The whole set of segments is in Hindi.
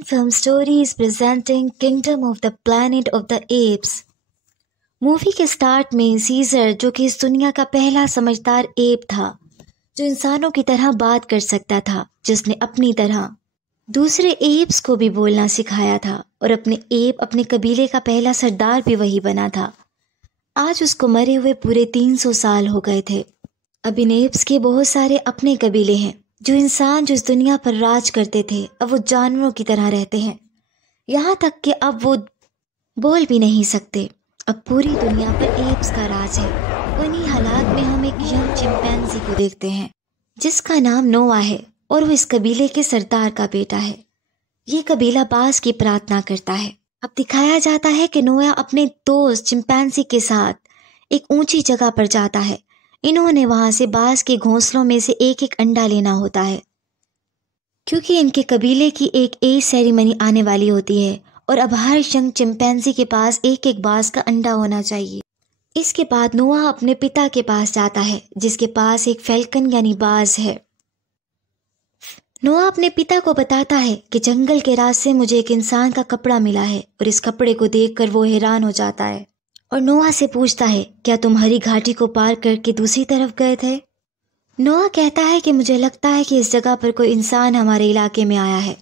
Film story is presenting Kingdom of the Planet of the Apes। Movie के स्टार्ट में सीजर, जो कि इस दुनिया का पहला समझदार एप था, जो इंसानों की तरह बात कर सकता था, जिसने अपनी तरह दूसरे एप्स को भी बोलना सिखाया था और अपने कबीले का पहला सरदार भी वही बना था। आज उसको मरे हुए पूरे 300 साल हो गए थे। अब इन एप्स के बहुत सारे अपने कबीले हैं। जो इंसान जो इस दुनिया पर राज करते थे, अब वो जानवरों की तरह रहते हैं। यहाँ तक कि अब वो बोल भी नहीं सकते। अब पूरी दुनिया पर एप्स का राज है। उन्हीं हालात में हम एक यंग चिंपैंजी को देखते हैं जिसका नाम नोआ है और वो इस कबीले के सरदार का बेटा है। ये कबीला बाज की प्रार्थना करता है। अब दिखाया जाता है कि नोआ अपने दोस्त चिंपैंजी के साथ एक ऊंची जगह पर जाता है। इन्होंने वहां से बाज के घोंसलों में से एक एक अंडा लेना होता है, क्योंकि इनके कबीले की एक एज सेरेमनी आने वाली होती है और अब हर यंग चिंपैंजी के पास एक एक बाज का अंडा होना चाहिए। इसके बाद नोआ अपने पिता के पास जाता है, जिसके पास एक फैल्कन यानी बाज है। नोआ अपने पिता को बताता है कि जंगल के रास्ते मुझे एक इंसान का कपड़ा मिला है और इस कपड़े को देखकर वो हैरान हो जाता है और नोआ से पूछता है, क्या तुम हरी घाटी को पार करके दूसरी तरफ गए थे? नोआ कहता है कि मुझे लगता है कि इस जगह पर कोई इंसान हमारे इलाके में आया है।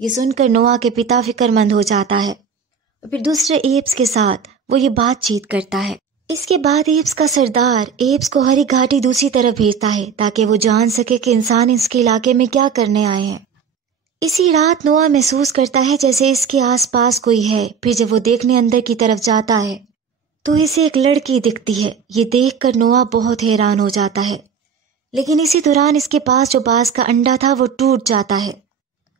ये सुनकर नोआ के पिता फिक्रमंद हो जाता है और फिर दूसरे एप्स के साथ वो ये बातचीत करता है। इसके बाद एप्स का सरदार एप्स को हरी घाटी दूसरी तरफ भेजता है ताकि वो जान सके कि इंसान इसके इलाके में क्या करने आए हैं। इसी रात नोआ महसूस करता है जैसे इसके आसपास कोई है। फिर जब वो देखने अंदर की तरफ जाता है तो इसे एक लड़की दिखती है। ये देखकर नोआ बहुत हैरान हो जाता है, लेकिन इसी दौरान इसके पास जो बाज का अंडा था वो टूट जाता है।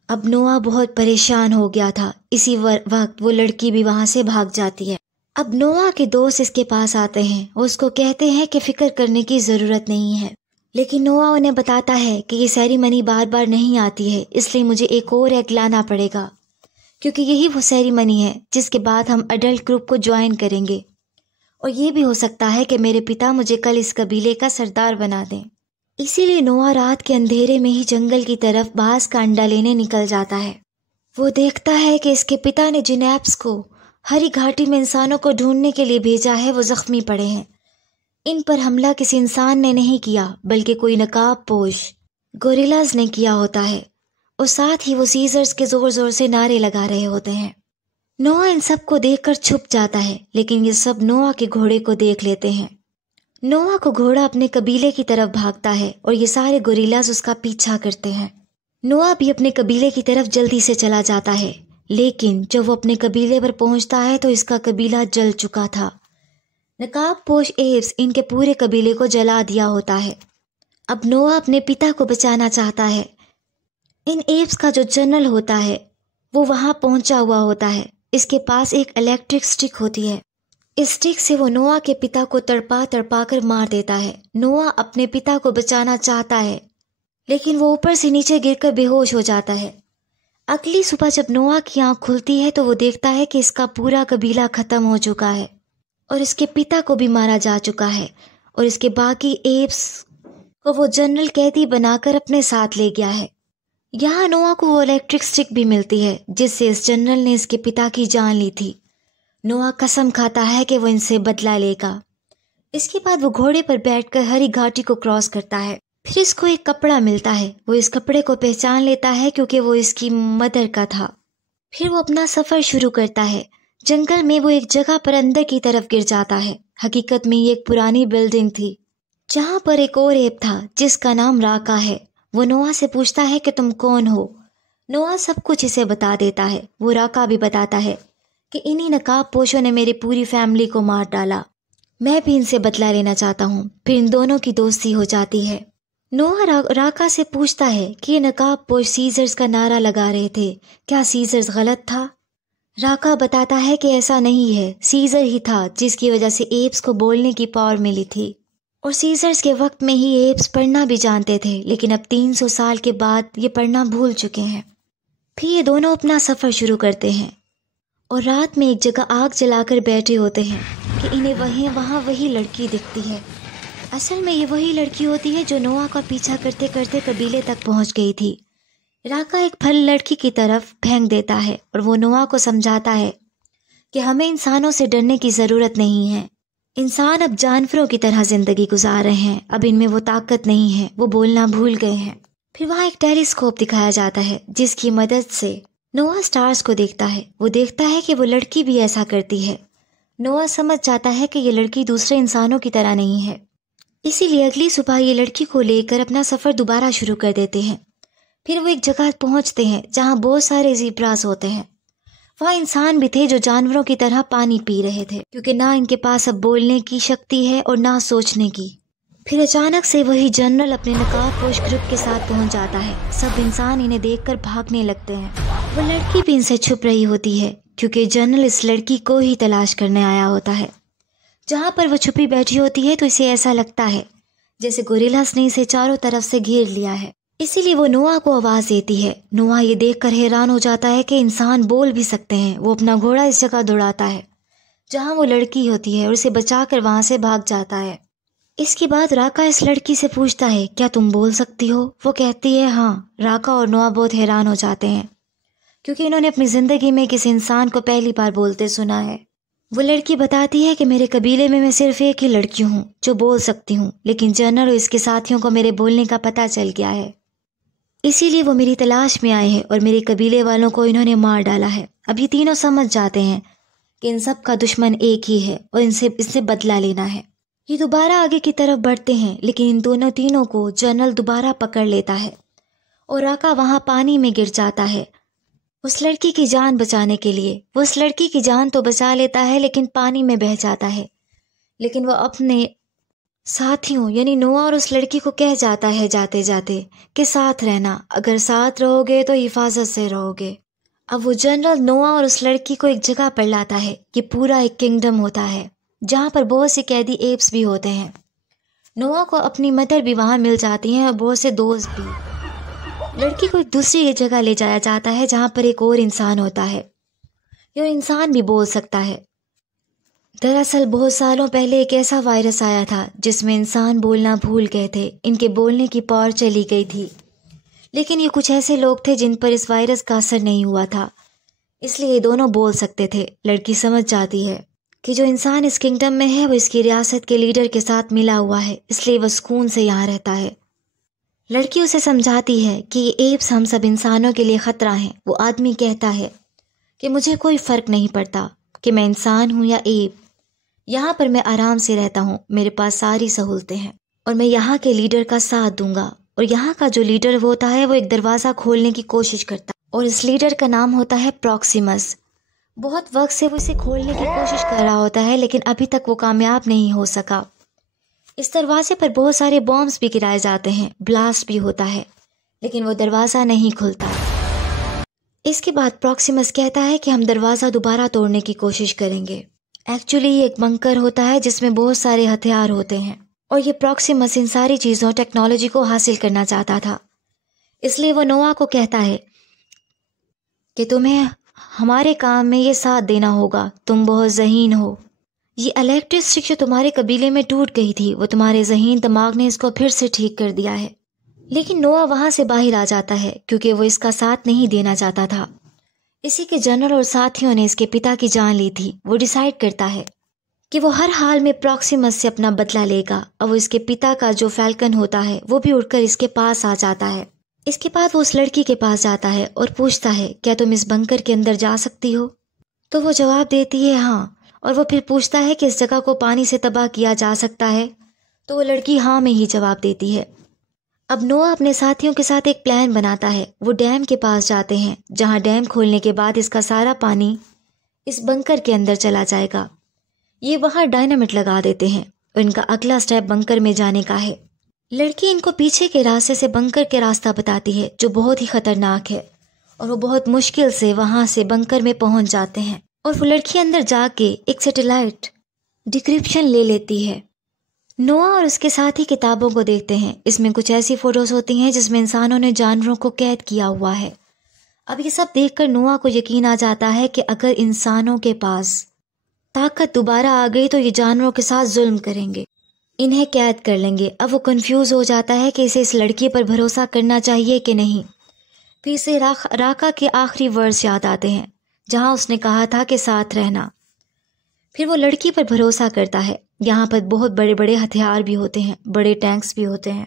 अब नोआ बहुत परेशान हो गया था। इसी वक्त वो लड़की भी वहां से भाग जाती है। अब नोआ के दोस्त इसके पास आते हैं और उसको कहते हैं कि फिक्र करने की जरूरत नहीं है, लेकिन नोआ उन्हें बताता है कि ये सेरेमनी बार बार नहीं आती है, इसलिए मुझे एक और एग लाना पड़ेगा, क्योंकि यही वो सेरेमनी है जिसके बाद हम अडल्ट ग्रुप को ज्वाइन करेंगे और ये भी हो सकता है कि मेरे पिता मुझे कल इस कबीले का सरदार बना दें। इसीलिए नोआ रात के अंधेरे में ही जंगल की तरफ बाज का अंडा लेने निकल जाता है। वो देखता है कि इसके पिता ने जिन एप्स को हरी घाटी में इंसानों को ढूंढने के लिए भेजा है वो जख्मी पड़े हैं। इन पर हमला किसी इंसान ने नहीं किया, बल्कि कोई नकाब पोश गोरिल्लाज ने किया होता है और साथ ही वो सीजर्स के जोर जोर से नारे लगा रहे होते हैं। नोआ इन सब को देखकर छुप जाता है, लेकिन ये सब नोआ के घोड़े को देख लेते हैं। नोआ को घोड़ा अपने कबीले की तरफ भागता है और ये सारे गोरिल्लाज उसका पीछा करते हैं। नोआ भी अपने कबीले की तरफ जल्दी से चला जाता है, लेकिन जब वो अपने कबीले पर पहुंचता है तो इसका कबीला जल चुका था। नकाब पोश एप्स इनके पूरे कबीले को जला दिया होता है। अब नोआ अपने पिता को बचाना चाहता है। इन एप्स का जो जनरल होता है वो वहां पहुंचा हुआ होता है। इसके पास एक इलेक्ट्रिक स्टिक होती है। इस स्टिक से वो नोआ के पिता को तड़पा तड़पा कर मार देता है। नोआ अपने पिता को बचाना चाहता है, लेकिन वो ऊपर से नीचे गिरकर बेहोश हो जाता है। अगली सुबह जब नोआ की आंख खुलती है तो वो देखता है कि इसका पूरा कबीला खत्म हो चुका है और इसके पिता को भी मारा जा चुका है और इसके बाकी एप्स को वो जनरल कैदी बनाकर अपने साथ ले गया है। यहाँ नोआ को वो इलेक्ट्रिक स्टिक भी मिलती है जिससे इस जनरल ने इसके पिता की जान ली थी। नोआ कसम खाता है कि वो इनसे बदला लेगा। इसके बाद वो घोड़े पर बैठकर हरी घाटी को क्रॉस करता है। फिर इसको एक कपड़ा मिलता है। वो इस कपड़े को पहचान लेता है क्योंकि वो इसकी मदर का था। फिर वो अपना सफर शुरू करता है। जंगल में वो एक जगह पर अंदर की तरफ गिर जाता है। हकीकत में ये एक पुरानी बिल्डिंग थी जहाँ पर एक और एप था जिसका नाम राका है। वो नोआ से पूछता है कि तुम कौन हो। नोआ सब कुछ इसे बता देता है। वो राका भी बताता है कि इन्हीं नकाब पोशों ने मेरी पूरी फैमिली को मार डाला, मैं भी इनसे बदला लेना चाहता हूँ। फिर इन दोनों की दोस्ती हो जाती है। नोआ राका से पूछता है कि ये नकाब पोश सीजर्स का नारा लगा रहे थे, क्या सीजर्स गलत था? राका बताता है कि ऐसा नहीं है, सीजर ही था जिसकी वजह से एप्स को बोलने की पावर मिली थी और सीजर्स के वक्त में ही एप्स पढ़ना भी जानते थे, लेकिन अब 300 साल के बाद ये पढ़ना भूल चुके हैं। फिर ये दोनों अपना सफ़र शुरू करते हैं और रात में एक जगह आग जलाकर बैठे होते हैं कि इन्हें वहाँ वही लड़की दिखती है। असल में ये वही लड़की होती है जो नोआ का पीछा करते करते कबीले तक पहुँच गई थी। राका एक फल लड़की की तरफ फेंक देता है और वो नोआ को समझाता है कि हमें इंसानों से डरने की ज़रूरत नहीं है। इंसान अब जानवरों की तरह ज़िंदगी गुजार रहे हैं, अब इनमें वो ताकत नहीं है, वो बोलना भूल गए हैं। फिर वहाँ एक टेलीस्कोप दिखाया जाता है जिसकी मदद से नोआ स्टार्स को देखता है। वो देखता है कि वो लड़की भी ऐसा करती है। नोआ समझ जाता है कि ये लड़की दूसरे इंसानों की तरह नहीं है, इसीलिए अगली सुबह ये लड़की को लेकर अपना सफ़र दोबारा शुरू कर देते हैं। फिर वो एक जगह पहुँचते हैं जहाँ बहुत सारे ज़ीब्रास होते हैं। वहाँ इंसान भी थे जो जानवरों की तरह पानी पी रहे थे, क्योंकि ना इनके पास अब बोलने की शक्ति है और ना सोचने की। फिर अचानक से वही जनरल अपने नकाबपोश ग्रुप के साथ पहुंच जाता है। सब इंसान इन्हें देखकर भागने लगते हैं। वो लड़की भी इनसे छुप रही होती है क्योंकि जनरल इस लड़की को ही तलाश करने आया होता है। जहाँ पर वो छुपी बैठी होती है तो इसे ऐसा लगता है जैसे गोरिल्लास ने इसे चारों तरफ से घेर लिया है, इसीलिए वो नोआ को आवाज़ देती है। नोआ ये देखकर हैरान हो जाता है कि इंसान बोल भी सकते हैं। वो अपना घोड़ा इस जगह दौड़ाता है जहाँ वो लड़की होती है और उसे बचाकर वहाँ से भाग जाता है। इसके बाद राका इस लड़की से पूछता है, क्या तुम बोल सकती हो? वो कहती है हाँ। राका और नोआ बहुत हैरान हो जाते हैं क्योंकि इन्होंने अपनी ज़िंदगी में किसी इंसान को पहली बार बोलते सुना है। वो लड़की बताती है कि मेरे कबीले में मैं सिर्फ एक ही लड़की हूँ जो बोल सकती हूँ, लेकिन जनरल और इसके साथियों को मेरे बोलने का पता चल गया है, इसीलिए वो मेरी तलाश में आए हैं और मेरे कबीले वालों को इन्होंने मार डाला है। अब ये तीनों समझ जाते हैं कि इन सब का दुश्मन एक ही है और इससे बदला लेना है। ये दोबारा आगे की तरफ बढ़ते हैं, लेकिन इन तीनों को जनरल दोबारा पकड़ लेता है और राका वहाँ पानी में गिर जाता है उस लड़की की जान बचाने के लिए। वो उस लड़की की जान तो बचा लेता है लेकिन पानी में बह जाता है। लेकिन वो अपने साथियों यानी नोआ और उस लड़की को कह जाता है जाते जाते कि साथ रहना, अगर साथ रहोगे तो हिफाजत से रहोगे। अब वो जनरल नोआ और उस लड़की को एक जगह पर लाता है। ये पूरा एक किंगडम होता है जहाँ पर बहुत से कैदी एप्स भी होते हैं। नोआ को अपनी मदर भी वहाँ मिल जाती हैं और बहुत से दोस्त भी। लड़की को एक दूसरी जगह ले जाया जाता है जहाँ पर एक और इंसान होता है। ये इंसान भी बोल सकता है। दरअसल बहुत सालों पहले एक ऐसा वायरस आया था जिसमें इंसान बोलना भूल गए थे। इनके बोलने की पावर चली गई थी, लेकिन ये कुछ ऐसे लोग थे जिन पर इस वायरस का असर नहीं हुआ था, इसलिए ये दोनों बोल सकते थे। लड़की समझ जाती है कि जो इंसान इस किंगडम में है वो इसकी रियासत के लीडर के साथ मिला हुआ है, इसलिए वह सुकून से यहाँ रहता है। लड़की उसे समझाती है कि ये एप्स हम सब इंसानों के लिए ख़तरा हैं। वो आदमी कहता है कि मुझे कोई फ़र्क नहीं पड़ता कि मैं इंसान हूँ या एप, यहाँ पर मैं आराम से रहता हूँ, मेरे पास सारी सहूलतें हैं और मैं यहाँ के लीडर का साथ दूंगा। और यहाँ का जो लीडर होता है वो एक दरवाज़ा खोलने की कोशिश करता है और इस लीडर का नाम होता है प्रॉक्सिमस। बहुत वक्त से वो इसे खोलने की कोशिश कर रहा होता है लेकिन अभी तक वो कामयाब नहीं हो सका। इस दरवाजे पर बहुत सारे बॉम्ब्स भी गिराए जाते हैं, ब्लास्ट भी होता है, लेकिन वो दरवाज़ा नहीं खुलता। इसके बाद प्रॉक्सिमस कहता है कि हम दरवाज़ा दोबारा तोड़ने की कोशिश करेंगे। एक्चुअली ये एक बंकर होता है जिसमें बहुत सारे हथियार होते हैं और ये प्रॉक्सिमस इन सारी चीज़ों टेक्नोलॉजी को हासिल करना चाहता था। इसलिए वो नोआ को कहता है कि तुम्हें हमारे काम में ये साथ देना होगा, तुम बहुत ज़हीन हो। ये इलेक्ट्रिक स्टिक जो तुम्हारे कबीले में टूट गई थी वो तुम्हारे ज़हीन दिमाग ने इसको फिर से ठीक कर दिया है। लेकिन नोआ वहाँ से बाहर आ जाता है क्योंकि वो इसका साथ नहीं देना चाहता था। इसी के जनरल और साथियों ने इसके पिता की जान ली थी। वो डिसाइड करता है कि वो हर हाल में प्रॉक्सिमस से अपना बदला लेगा। अब वो इसके पिता का जो फैल्कन होता है वो भी उड़कर इसके पास आ जाता है। इसके बाद वो उस लड़की के पास जाता है और पूछता है क्या तुम इस बंकर के अंदर जा सकती हो? तो वो जवाब देती है हाँ। और वो फिर पूछता है कि इस जगह को पानी से तबाह किया जा सकता है? तो वो लड़की हाँ में ही जवाब देती है। अब नोआ अपने साथियों के साथ एक प्लान बनाता है। वो डैम के पास जाते हैं जहाँ डैम खोलने के बाद इसका सारा पानी इस बंकर के अंदर चला जाएगा। ये वहाँ डायनामिट लगा देते हैं और इनका अगला स्टेप बंकर में जाने का है। लड़की इनको पीछे के रास्ते से बंकर के रास्ता बताती है जो बहुत ही खतरनाक है और वो बहुत मुश्किल से वहाँ से बंकर में पहुँच जाते हैं। और वो लड़की अंदर जाके एक सैटेलाइट डिक्रिप्शन ले लेती है। नोआ और उसके साथी किताबों को देखते हैं। इसमें कुछ ऐसी फोटोज होती हैं जिसमें इंसानों ने जानवरों को कैद किया हुआ है। अब ये सब देखकर नोआ को यकीन आ जाता है कि अगर इंसानों के पास ताकत दोबारा आ गई तो ये जानवरों के साथ जुल्म करेंगे, इन्हें कैद कर लेंगे। अब वो कंफ्यूज हो जाता है कि इसे इस लड़की पर भरोसा करना चाहिए कि नहीं। फिर इसे राका के आखिरी वर्ड्स याद आते हैं जहाँ उसने कहा था कि साथ रहना। फिर वो लड़की पर भरोसा करता है। यहाँ पर बहुत बड़े बड़े हथियार भी होते हैं, बड़े टैंक्स भी होते हैं।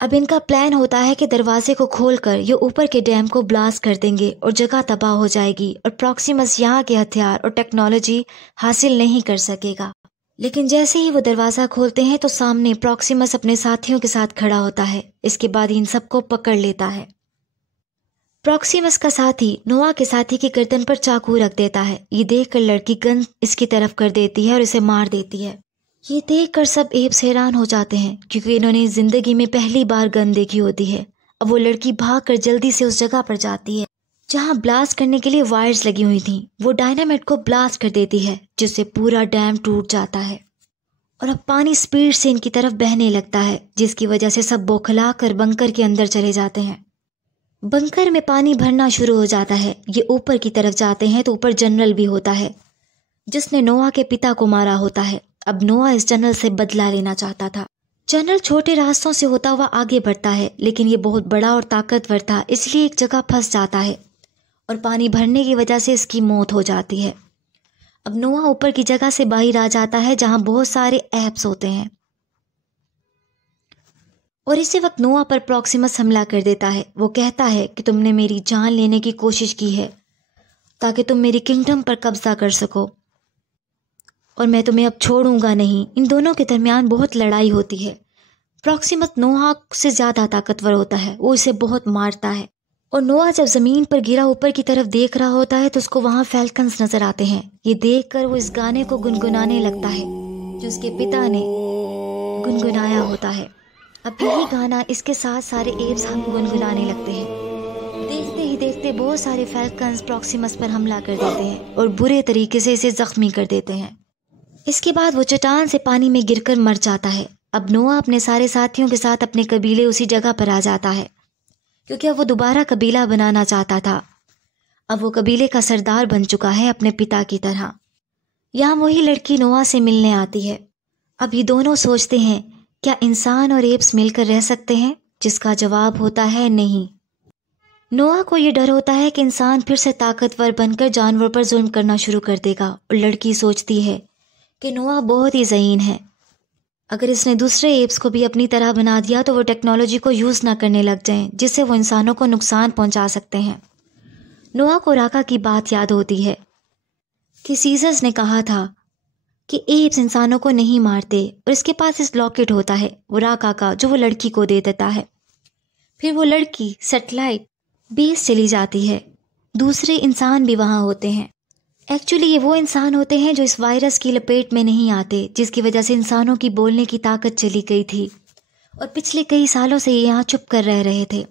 अब इनका प्लान होता है कि दरवाजे को खोलकर ये ऊपर के डैम को ब्लास्ट कर देंगे और जगह तबाह हो जाएगी और प्रॉक्सिमस यहाँ के हथियार और टेक्नोलॉजी हासिल नहीं कर सकेगा। लेकिन जैसे ही वो दरवाज़ा खोलते हैं तो सामने प्रॉक्सिमस अपने साथियों के साथ खड़ा होता है। इसके बाद इन सबको पकड़ लेता है। प्रॉक्सिमस का साथी नोआ के साथी की गर्दन पर चाकू रख देता है। ये देखकर लड़की गन इसकी तरफ कर देती है और इसे मार देती है। ये देखकर सब एप्स हैरान हो जाते हैं क्योंकि इन्होंने जिंदगी में पहली बार गन देखी होती है। अब वो लड़की भागकर जल्दी से उस जगह पर जाती है जहाँ ब्लास्ट करने के लिए वायर्स लगी हुई थी। वो डायनामाइट को ब्लास्ट कर देती है जिससे पूरा डैम टूट जाता है और अब पानी स्पीड से इनकी तरफ बहने लगता है, जिसकी वजह से सब बौखला कर बंकर के अंदर चले जाते हैं। बंकर में पानी भरना शुरू हो जाता है। ये ऊपर की तरफ जाते हैं तो ऊपर जनरल भी होता है जिसने नोआ के पिता को मारा होता है। अब नोआ इस जनरल से बदला लेना चाहता था। जनरल छोटे रास्तों से होता हुआ आगे बढ़ता है, लेकिन ये बहुत बड़ा और ताकतवर था, इसलिए एक जगह फंस जाता है और पानी भरने की वजह से इसकी मौत हो जाती है। अब नोआ ऊपर की जगह से बाहर आ जाता है जहां बहुत सारे एप्स होते हैं और इसी वक्त नोआ पर प्रॉक्सिमस हमला कर देता है। वो कहता है कि तुमने मेरी जान लेने की कोशिश की है ताकि तुम मेरी किंगडम पर कब्जा कर सको और मैं तुम्हें अब छोड़ूंगा नहीं। इन दोनों के दरमियान बहुत लड़ाई होती है। प्रॉक्सिमस नोआ से ज़्यादा ताकतवर होता है, वो इसे बहुत मारता है और नोआ जब ज़मीन पर गिरा ऊपर की तरफ देख रहा होता है तो उसको वहाँ फैल्कन्स नज़र आते हैं। ये देखकर वो इस गाने को गुनगुनाने लगता है जो उसके पिता ने गुनगुनाया होता है। अब यही गाना इसके साथ सारे एप्स हम गुनगुनाने लगते हैं। देखते ही देखते बहुत सारे फैल्कन्स प्रॉक्सिमस पर हमला कर देते हैं और बुरे तरीके से इसे जख्मी कर देते हैं। इसके बाद वो चट्टान से पानी में गिरकर मर जाता है। अब नोआ अपने सारे साथियों के साथ अपने कबीले उसी जगह पर आ जाता है क्योंकि अब वो दोबारा कबीला बनाना चाहता था। अब वो कबीले का सरदार बन चुका है अपने पिता की तरह। यहाँ वही लड़की नोआ से मिलने आती है। अब ये दोनों सोचते हैं क्या इंसान और एप्स मिलकर रह सकते हैं, जिसका जवाब होता है नहीं। नोआ को ये डर होता है कि इंसान फिर से ताकतवर बनकर जानवर पर जुल्म करना शुरू कर देगा और लड़की सोचती है कि नोआ बहुत ही ज़हीन है। अगर इसने दूसरे एप्स को भी अपनी तरह बना दिया तो वो टेक्नोलॉजी को यूज़ ना करने लग जाएं, जिससे वो इंसानों को नुकसान पहुंचा सकते हैं। नोआ को राका की बात याद होती है कि सीजर्स ने कहा था कि एप्स इंसानों को नहीं मारते और इसके पास इस लॉकेट होता है वो राका का, जो वो लड़की को दे देता है। फिर वो लड़की सैटेलाइट बेस चली जाती है। दूसरे इंसान भी वहाँ होते हैं। एक्चुअली ये वो इंसान होते हैं जो इस वायरस की लपेट में नहीं आते, जिसकी वजह से इंसानों की बोलने की ताकत चली गई थी और पिछले कई सालों से ये यहाँ चुप कर रह रहे थे।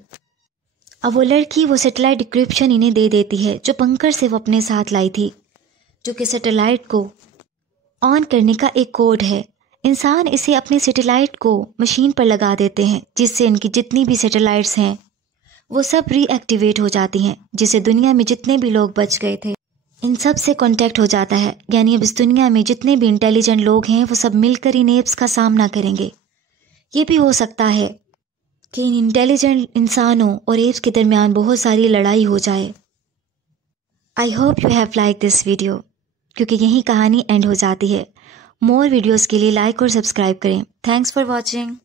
अब वो लड़की वो सैटेलाइट डिक्रिप्शन इन्हें दे देती है जो बंकर से वो अपने साथ लाई थी, जो कि सैटेलाइट को ऑन करने का एक कोड है। इंसान इसे अपने सैटेलाइट को मशीन पर लगा देते हैं, जिससे इनकी जितनी भी सैटेलाइट्स हैं वो सब रीएक्टिवेट हो जाती हैं, जिससे दुनिया में जितने भी लोग बच गए थे इन सब से कांटेक्ट हो जाता है। यानी अब इस दुनिया में जितने भी इंटेलिजेंट लोग हैं वो सब मिलकर इन एप्स का सामना करेंगे। ये भी हो सकता है कि इन इंटेलिजेंट इंसानों और एप्स के दरमियान बहुत सारी लड़ाई हो जाए। I hope you have like this video, क्योंकि यही कहानी एंड हो जाती है। मोर वीडियोस के लिए लाइक और सब्सक्राइब करें। Thanks for watching.